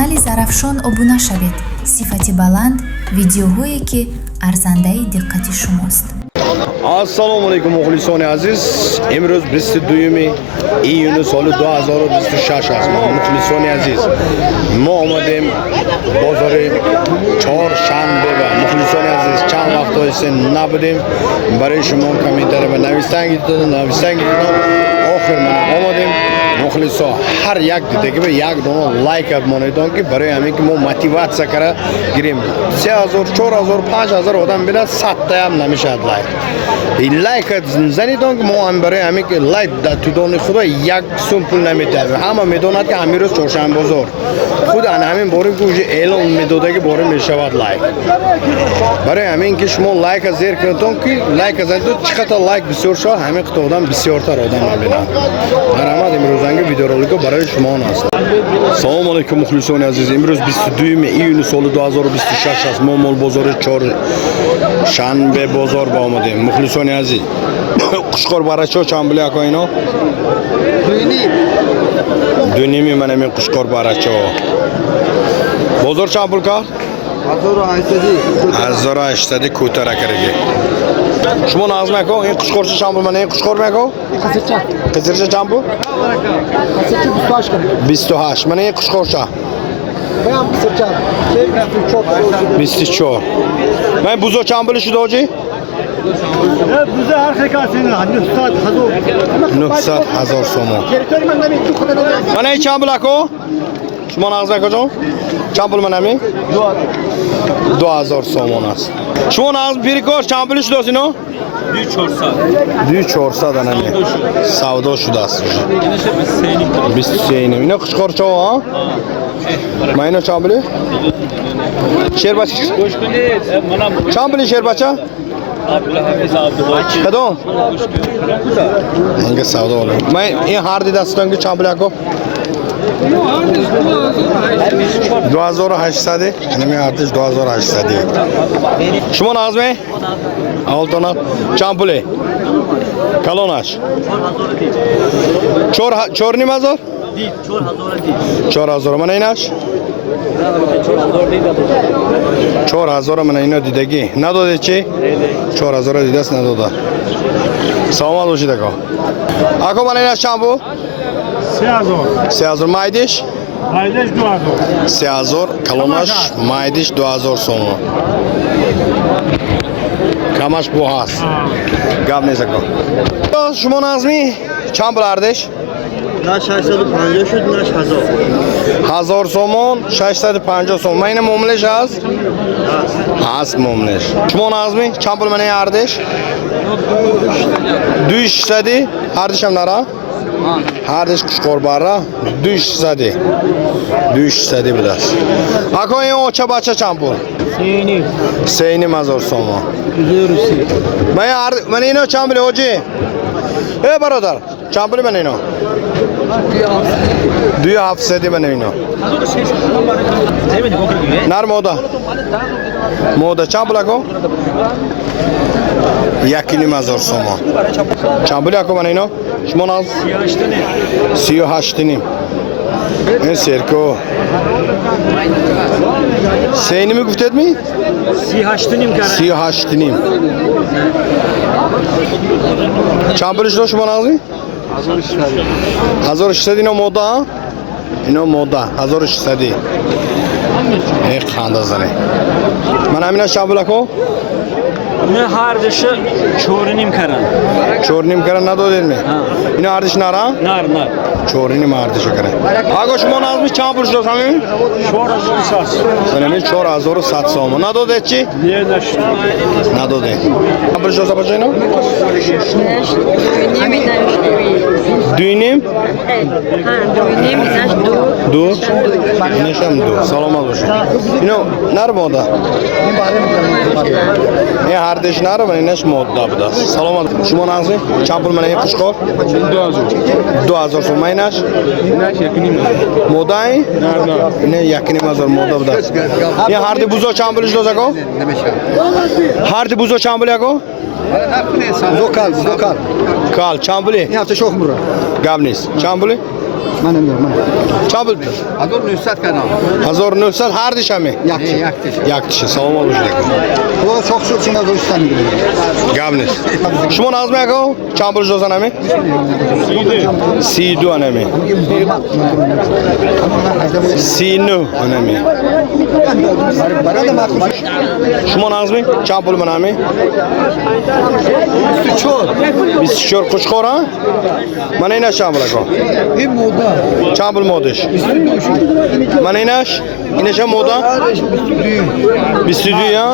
канали Зарафшон обуна шавед. Сифати баланд, видеоҳое ки арзандаи диққати шумост. Assalomu alaykum muxlisoni aziz. Imroz 22 iyun soli 2026 است. Muxlisoni aziz. Ma omadim bozori chorshanbe va muxlisoni aziz chand vaqt o'ysin nabudیم برای شما کامنت‌ها و نویسنگید آخر من omadim muxliso har یک دیگه به یک دونه لایک ابمونیدون که برای همین که ما موتیواسیون کرده گیریم 3000 4000 5000 آدم بیاد 100 تا هم نمیشه لایک این لایک زنیدون که ما هم برای همین که لایک تو دونه خدا یک سوم پول نمیده همه میدونند که همین روز چهارشنبه بزرگ خود همین باره که اعلام میداده که باره میشود لایک برای همین که شما لایک زیر کنتون که لایک زنیدون چقدر لایک بسیار شد همین که آدم بسیار تر آدم میبینند درآمد امروزانگی ویدیورولوگو برای شما است. سلام علیکم مخلصان عزیز. امروز 22 ایون سال 2026 است. ما مال بازار چهار شنبه بازار با آمدیم. مخلصان عزیز قشقار برای چند بلی اکا اینا؟ دو نیمی من همین قشقار برای بازار چند بل کار؟ 1800 کوتاه کردی. شما ناز میکو این قشقار چند بل من این قشقار میکو؟ قصرچه چند بل؟ 28 من این قشقار چند؟ 24 من بوزو چند بل شده آجی؟ بوزه هر خیلی 900,000 سومو من این چند بل اکو؟ شما ناز میکو جان؟ چند بل من همین؟ 2000 سومون است. شما ناز پیری کار چند بل شده است اینا؟ 2400 همین سودا شده است. 23 اینا قشقار چه ها؟ ما اینا چند بلی؟ شیر بچه چند بلی شیر بچه؟ کدوم؟ اینگه سودا ولی من این هر دیده استان که چند بلی اکو؟ 2800 اینمی ارتش 2800 شما نازمه؟ آلتونا چند پوله؟ کلونش؟ 4000 4000 من اینش؟ 4000 من اینا دیدگی نداده چی؟ 4000 دیده است نداده سلامت باشید اکا اکا من اینش چند بود؟ 3000 مایدش؟ Aydaş 2000. 3000 کلونش مایدش 2000 سوم کمش بو هست گاب نیست اکا شما نازمی چند بلاردش؟ نه 650 شد نه 1000 1000 سومون 650 سوم من این مملش هست؟ هست مملش شما نازمی چند بل من این اردش؟ 200 اردش هم نرا؟ هردش قشقار برا 200 بده است اکا این اوچه بچه چند پول؟ 3,500 سوم من اینو چند بلی اوجی؟ ای برادر چند بلی من اینو؟ 2700 من اینو نر مودا چند بلی اکو؟ 1,500 سوم چند بلی اکو من اینو؟ شما ناز 38 نیم این سرکو 3 نیمی گفتید می؟ 38 نیم چند بلیش دو شما نازی؟ 1600 اینو مودا؟ اینو مودا 1600 این خانده زنه من همین چند بلکو؟ نه هردش 4,5 کردن ندادید می؟ اینا هردش نرا؟ نه 4,5 هردش کردن آقا شما نازمی چند پول شد همین؟ 4100. همین 4100 سوم ندادید چی؟ Niye naş? ندادید چند پول شد بچه اینا؟ 2,5 دو نشم دو سلامت باشید اینو نر مودا این هردش نر من اینش مودا بوده سلامت شما نازی چند پول من این قشقار 2000 سوم اینش مودا این نه 1,500 مودا بوده این هرد بوزو چند پولش دوزه کو هرد بوزو چند پولی کو Zokal. کال چند پولی این هفته شوخ مرا. گاب نیست چند پولی من نمیدونم. چند بود؟ 1900 کنم. 1900 هر دیشمی؟ یک دیشه. سلام باشید. خدا çok şükür şimdi Özbekistan'ı biliyorum. گم نیست. شما ناز میگو؟ چند بولش دوزن همی؟ 32 همی. 39 همی. شما ناز می؟ چند بول من همی؟ 24 خوشخور ها؟ من اینش چند بول اکو؟ این moda. چند بول مودش؟ من اینش؟ اینش هم مودا؟ 22 ya?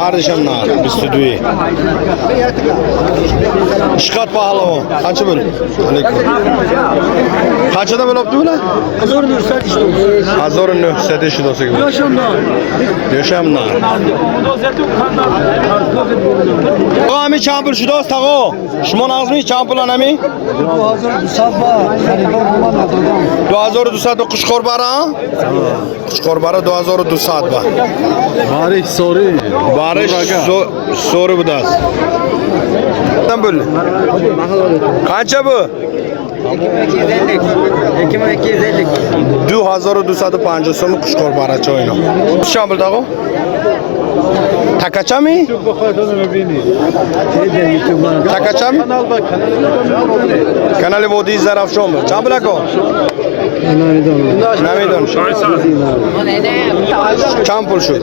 Kardeşim nar 22. Şikat pahalı o. Kaçı böyle? Aleyküm. Kaçıda böyle optu bile? Azor Nurset işte. Azorun nüfsede şu dostu gibi. Yaşam nar. O ami çampul şu dost tago. Şmon azmi çampul anami? Bu hazır bu sabah. Xaridor bulan adam. 2200 kuş korbara? Kuş korbara 2200 ba. Barış soru. Barış soru bu das. Tam böyle. Kaça bu? 2250. 2250 so'm kush korbara choyno. Shambul dago? Takachami? Takachami? Kanal Vodi Zarafshon. Chamblako. Namidon. Champul shud.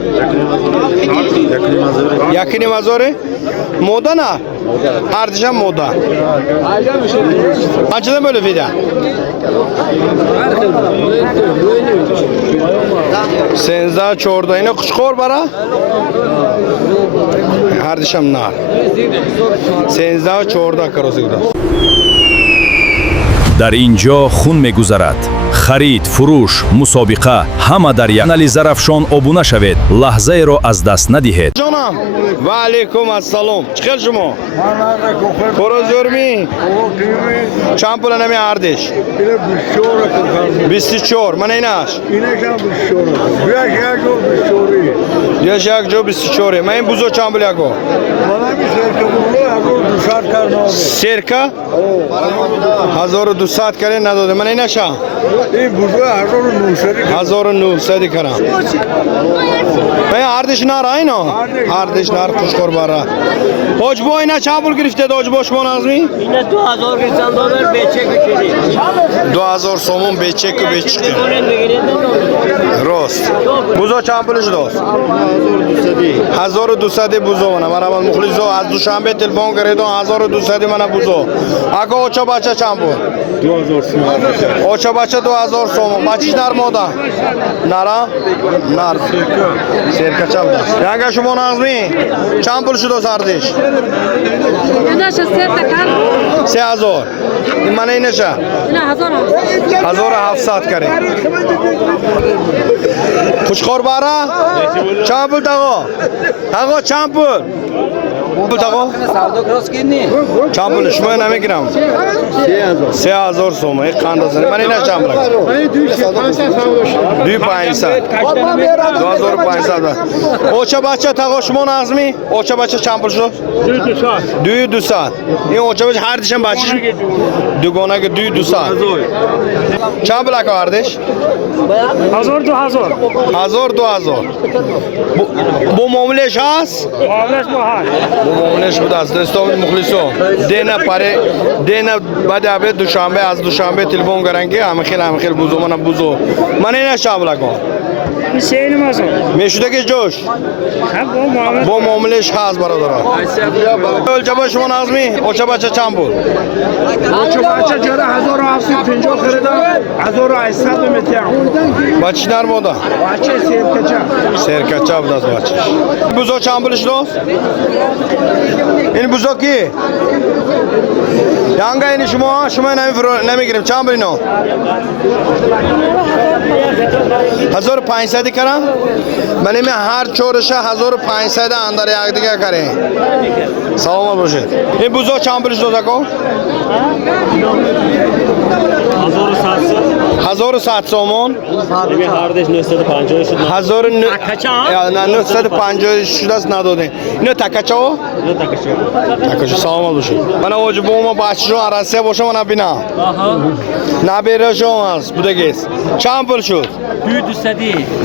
Yakini mazore? Moda na? Ardisham moda. Qanchadan bo'lib vida? Senza chorda ina qushqor bara? Ardisham nar. Senza chorda karosiga. дар ин ҷо хун мегузарад. харид, фурӯш, мусобиқа ҳама дар як. канали Зарафшон обуна шавед. лаҳзаеро аз даст надиҳед. Jonam. Va alaykum assalom. Chiqil shimo. Porozormi? Chand pul nami ardish? 24. Mana inash. Yaşak jo 24. Men buzo chand pul yako. Serka? 1200 kare nadode. Mana inasha? 1900 karam. Men ardish nar ayno. Ardish nar qushqor bara. Hoj bu ina chand pul girifte doj bosh monazmi? Yine 2000 gitsen dolar beçek bikiri. 2000 so'm bechek bechki. Rost. Buzo chand pulish dost? 1200 buzo mana. Mana muxliso az dushanbe telefon kredon 1200 mana buzo. Aka ocha bacha chand pul? 2000 so'm. Ocha bacha 2000 so'm. Bachish nar moda. Nara? Nar. Serka chavda. Yanga shuma nazmi? Chand pul shudo sardish? Naša seta kan? 3000. Mana inacha? Ina 1700 kare. Qushqor bara? Chand pul tago? Tago chand pul? Pul tago? Savdo cross kinni? Chand pul shmo namigiram. 3000 so'm. Qandozan. Mana ina chand pul? 2500. 2500. Ocha bacha tago shmo nazmi? Ocha bacha chand pul shu? 2200. این اوچه بچه هر دیشم بچهش دوگانه که 2200. چند بلک آوردش؟ 1000 بو معاملش هست؟ بو معاملش بود از دستان مخلصو دینا پاره دینا بعد ابد دوشنبه از دوشنبه تلفن کردن که همه خیلی بوزو منم بوزو من این چند بلک میشوده که جوش با معاملش هست برادران. اوچه باش شما نازمی اوچه بچه چند بود؟ اوچه بچه جاره 1750 خریدم 1800 میتیم. بچه در مودا؟ بچه سرکچه بود از بچه. بوزو چند بولش دوست؟ این بوزو کی؟ یانگا این شما نمیگیریم چند بولینو؟ 1500 کرم؟ من این هر چورشه 1500 اندر یک دیگه کریم. سلام باشید. این بوزو چند بولش دوست کو؟ 1700. 1700 سومون این هردش 950 شد 1950 شده است ندادیم. اینو تکچه ها؟ تکچه سلام باشه. من اوج بوم بچه رو عرصه باشه من ببینم. نبیره شما است بودگیست. چند پول شد؟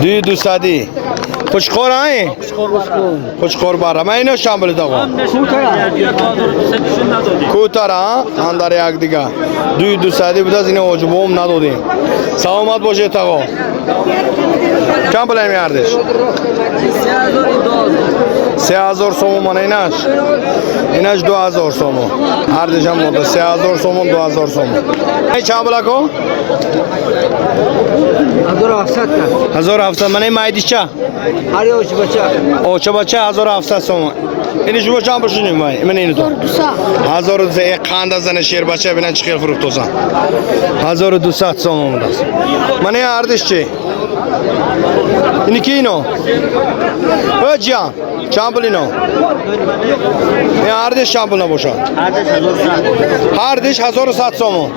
2200. خوشخور هایی؟ خوشخور باره. من اینو چند پول داغم؟ کوتاه ها؟ اندر یک دیگه 2200 بود از این اوج بوم ندادیم. سلامت باشه تاغم. چند پول میاردش؟ 3000 سومون من اینش 2000 سومون هردش هم بوده 3000 سومون 2000 سومون این چند بلا کو؟ 1700 من این مایدیش چه؟ هر اوچ بچه 1700 سومون اینی شما چند بشونیم من اینو تو 1200 یک خانده زن شیر بچه بینن چی خیلی فروخت توزن 1200 سومون بوده من این هردش چی؟ اینی کی اینو؟ جان چند پول اینو؟ این هردش چند پول نباشد؟ هردش 1100 سومون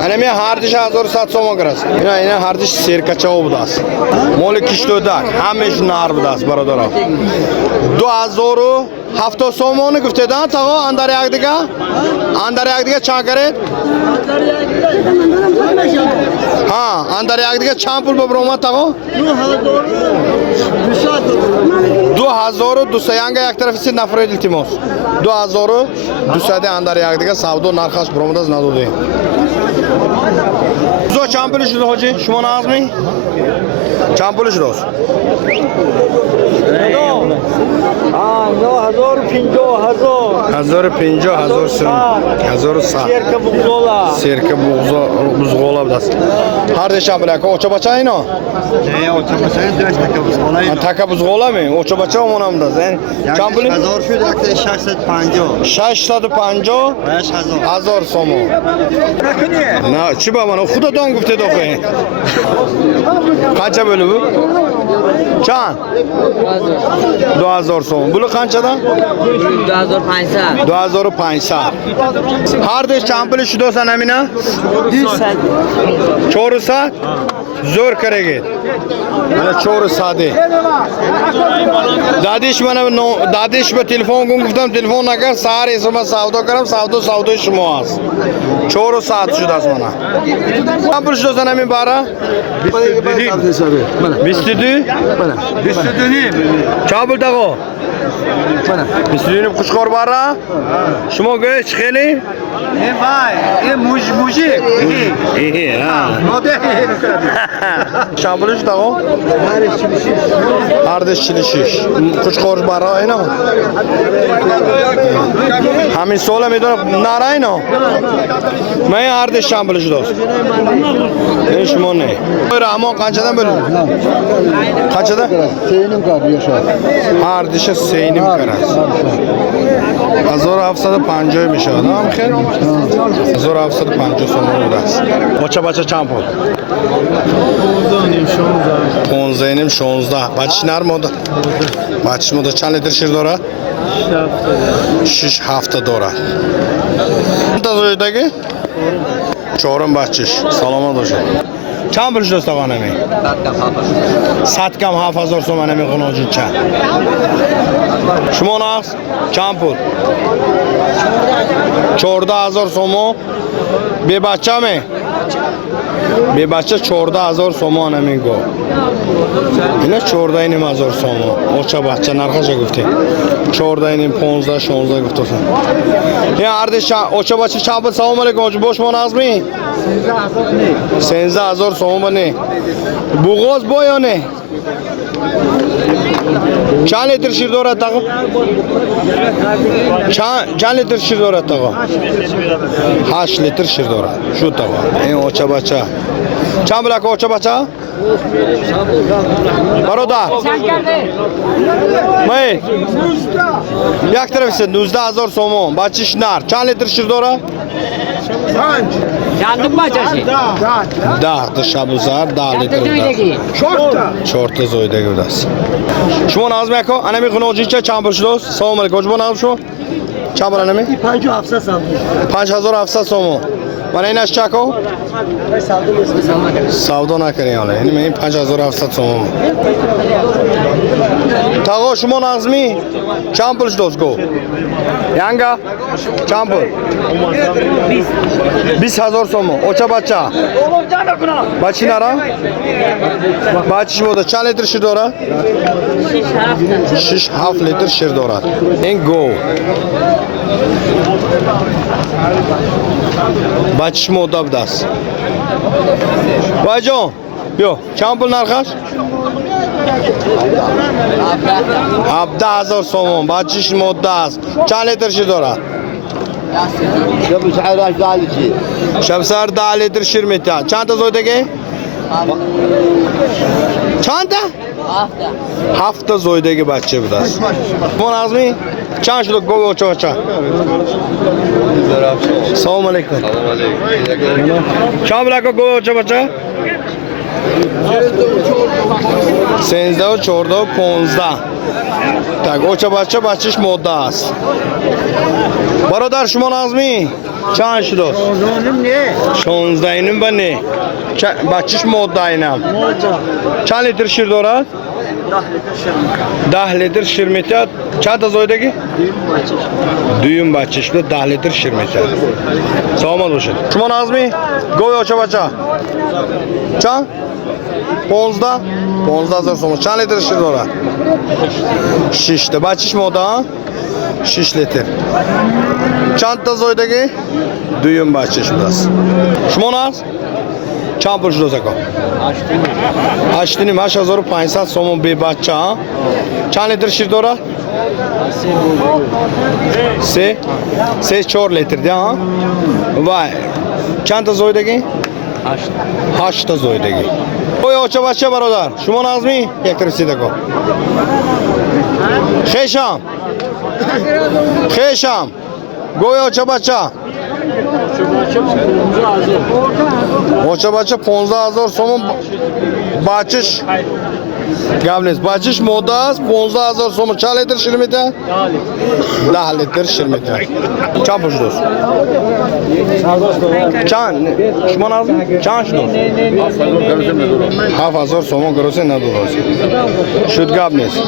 اینمی هردش 1100 سومون گرست این هردش سیرکچه ها بوده است مال کش دودک همیش نار بوده است برادرها 2070 سومون گفته دن تاقا اندر یک دیگه چند کرد؟ ها اندر یک دیگه چند پول ببر اومد تاقا؟ 2200 یک طرف سی نفره دیلتیموس 2200 اندر یک دیگه سودو نرخش برآمده از نداده زو چند پول شده حاجی شما نازمی چند پول شده است 1100 سرکه بزغولا بدست هر دشم بله که اوچه بچه اینا؟ نه اوچه بچه این دوش تکه بزغولا تکه بزغولا می اوچه بچه همون هم دست چند پولی؟ 1000 شد یک 650 650 1000 سومون نه چی با من خدا دان گفته داخل قنچه بلو چند 2000 سومون بلو قنچه دا 2500 هر دش چند پولی شده سن همینه 400 زور کرگید من 400 دادیش به تلفن گفتم تلفن نکر سهار اسم سودا کردم سودا شما است 400 شده است من چند پول شده سن همین باره 22 چند پول داغو 22 خوشخور باره شما گوش خیلی این موجی چند پولش داغو هردش 46 خوشخور باره اینا همین سوال میدونم ناره اینا من هردش چند پولش داست این شما نه رحمان قنچه دن بلو قنچه دن؟ سینیم کار بیاشد هردش سینیم کار است 1750 میشه آدم خیر 1750 سومون بوده است بچه چند پول 15 16 بچه نر مادر بچه مادر چند لیتر شیر داره 6 هفته داره منتظر دیگه چهارم بچهش سلامت باشه چند پولش دست آقا نمی؟ 100 کم 7000 تومان نمی خونه جون چند شما ناست؟ چند پول؟ 14000 تومان به بچه می؟ به بچه 14000 تومان نمی گو اینا 14000 تومان اوچه بچه نرخش گفته 14 15 16 گفته این اردش اوچه بچه چند پول سلام علیکم باش ما نازمی 13000 تومان نه بوغاز با یا نه چند لیتر شیر دارد تاقا؟ چند لیتر شیر دارد تاقا؟ 8 لیتر شیر دارد شد تاقا این اوچه بچه چند بلک اوچه بچه؟ برادر مایی یک طرف 19000 تومان بچهش نر چند لیتر شیر دارد؟ چند بچه‌شی؟ 10 شبوزر 10 لیتر دارد 4 تا زویدگی بود است شما ناز میکو انا میخونه اوجی چند پول شده سلام علیکم شما ناز شو چند پول نمی 5700 5700 تومان من اینش چکو؟ سودا نکنی حالا یعنی من این 5700 سوم تاقو شما نظمی چند پولش دوست گو ینگا چند پول 20000 سوم اوچا بچه بچی نرا بچیش بوده چند لیتر شیر داره 6-7 لیتر شیر دارد این گو بچیش مدب دست بای جان بیو چند پول نرخش 17000 سوم بچیش مدب است چند لیتر شیر دارد شب سر 10 لیتر شیر میتاد چند تا زویدگی؟ چند تا؟ 7 تا زویدگی بچه بود است من ازمی چند شد گوی اوچه بچه سلام علیکم چند بلکه گوی اوچه بچه 13 و 14 و 15 tak اوچه بچه بچهش مده است برادر شما نظمی چند شد 16 اینم بنی بچهش مده اینم چند لیتر شیر دارد 10 لیتر شیر میتاد چند تا زویدگی دویم بچهش بود 10 لیتر شیر میتاد سلامت باشید شما نظمی گوی اوچه بچه چند 15000 سوم چند لیتر شیر دارد 6 تا بچهش مده 6 لیتر چند تا زویدگی دویم بچهش بود است شما نظم چند پول شد زکا 8500 سوم بی بچه چند لیتر شیر دارد 3-4 لیتر ده وای چند تا زویدگی 8 تا زویدگی اوی اوچه بچه برادر شما نظمی یک ترسیده کن خیشم گوی اوچه بچه اوچه بچه 15000 سوم بچهش گم نیست بچهش مده است 15000 سوم چند لیتر شیر میده 10 لیتر شیر میده چند پوش دوست چند شما نظم چند شد 7000 سوم گروسه ندارد شد گم نیست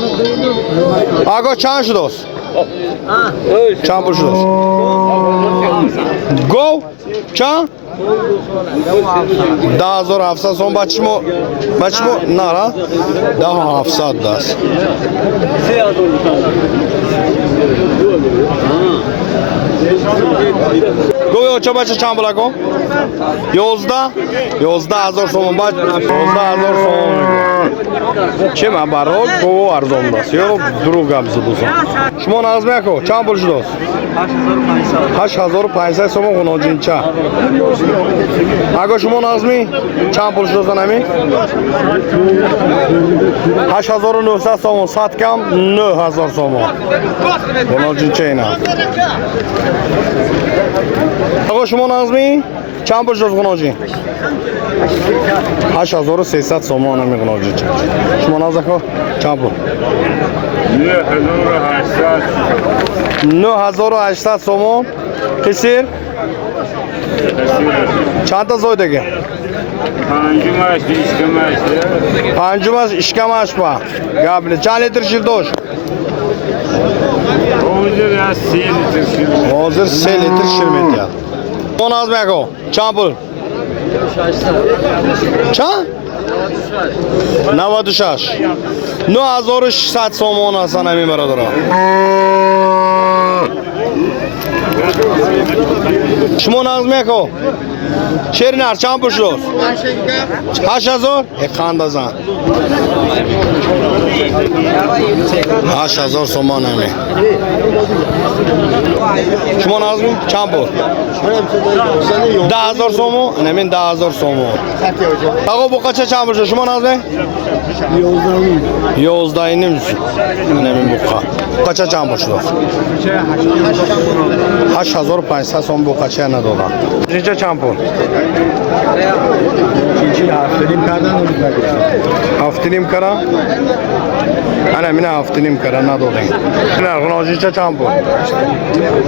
آقا چند شد دوست چند پوش دوست گو چند 10700 سوم بچه مو نارا 10700 دست گوی اوچه بچه چند بلا کن 11000 سوم بچه 11000 سوم چه من برای گو ارزان دست یا درو گبز دوستم شما نظمی کن چند بول شد 8500 سوم خوناجین چه اگه شما نظمی چند پول شد نمی 8900 سوم 100 کم 9000 سوم خوناجین چه اینا اگه شما نظمی چند پول شد خوناجین 8300 سوم نمی خوناجین چه شما نظمی کن چند پول 9800 سوم کسیر چند تا زویدگی پنجمش اشکمش با گابل چند لیتر شیر داشت حاضر 3 لیتر شیر میتید اون از میگو چند پول چند 96 9600 سومون هستن همین برادرها شما نظمی کو شیر نر چند پول شد 8000 یک خانده زن 8000 سومان همی شما نظمی چند پول 10000 سومو نمین 10000 سومو آقا بقچه چند پول شد شما نظمی 11 نیم نمین بقا بقچه چند پول شد 8500 سوم بقچه ندادم اینجا چند پول هفته نیم کردن Ana mina haftinim kara nadoding. Narxini oshuncha cham bu.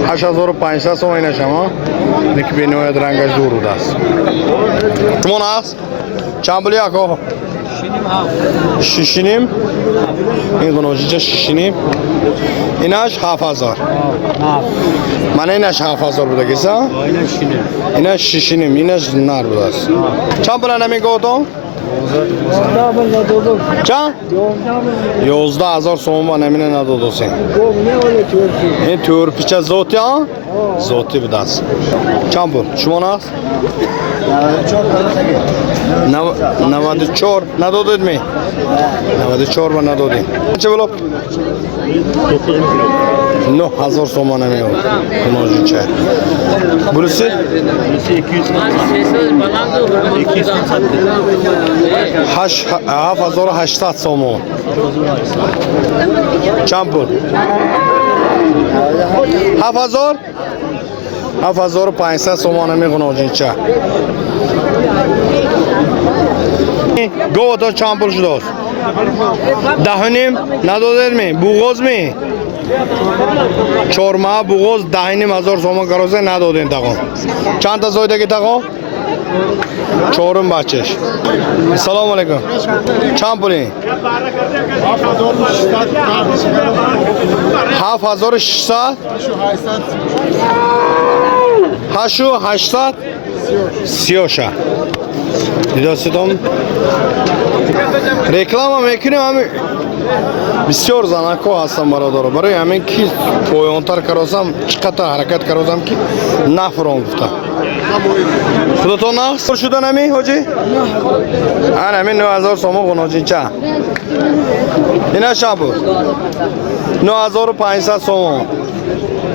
8500 so'm aynasham ha. Nik benoyat ranga zo'rudas. Tumonas. Cham bulyako. Shishinim. این قناجیچه شیشینیم ایناش 7000 من ایناش 7000 بوده کسا ایناش شیشینیم ایناش نار بوده است چند پول نمیگو تو؟ چند؟ 11000 سوم با نمینه ندادو سین این تورپیچه زوتی ها؟ زوتی بوده است چند پول؟ شما ناست؟ 94 ندادید می؟ 94 با ندادیم چه بلو؟ 9000 سوم نمیگو قناجیچه برسی؟ 7800 سوم چند پول؟ 7000 7500 سوم نمیگو قناجیچه گو تو چند پول شده است؟ دهنیم ندادید می؟ بوغوز می؟ 4 ماه بوغوز 10,500 سوم کروزه ندادین تاقو چند تا زویده که تاقو؟ 4 بچهش سلام علیکم چند پولی؟ 7600 800 36 دیداستم реклама میکنیم همین بسیار زنکو هستم برادر برای همین کی پایانتر کروزم چقدر حرکت کروزم که نفرام گفتم خودتون نقص شده نمی حاجی؟ آن همین 9000 سوم قناجیچه اینا شب بود 9500 سوم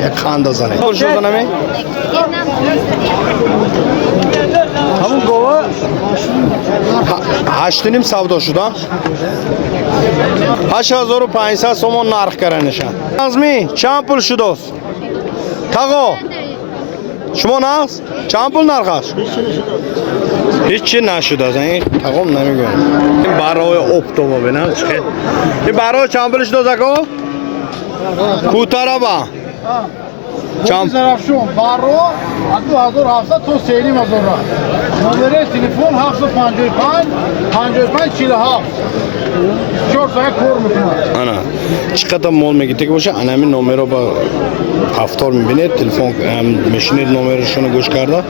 یک خنده زنه خود شده نمی؟ همون گوه 8,500 سودا شده 8500 سوم نرخ کرنشن نظمی چند پول شده است؟ تاقو شما نقص؟ چند پول نرخ است؟ هیچی نشده است این تاقوم نمیگویم این برای اپتوما بینم این برای چند پول شده زکو؟ کوتره با چند زرافشون بارو 2700 تو سینی مزورا نمره تلفن 755 55 47 چهار ساعت کار میکنه انا چقدر مول میگیته که باشه انا همین نمره رو با هفتار میبینه تلفن میشینید نمرشون رو گوش کرده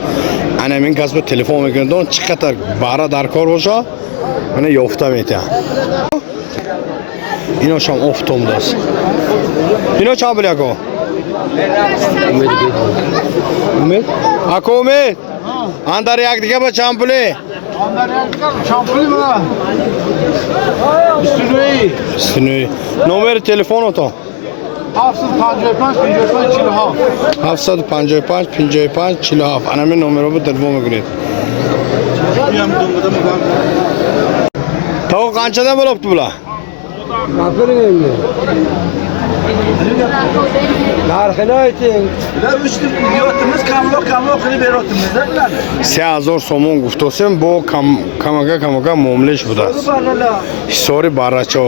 انا همین کسب تلفن میکنه چقدر بارا در کار باشه من یافته میته اینا شام افتم دست اینا چند بلی اکو؟ امید؟ اکو امید؟ اندر یک دیگه با چند بلی؟ اندر یک دیگه چند بلی با 29 نمر تلفن تو 755 55 47 755 55 47 انا من نمره رو تلفن میکنید تو قانچه بلوفت بلا نفریم narxini ayting. Ular 3 deb yotimiz kamroq qilib beryapmiz-da bularni. 3000 so'm guftosem bu kamaga muomalash budas. Hisori baracho.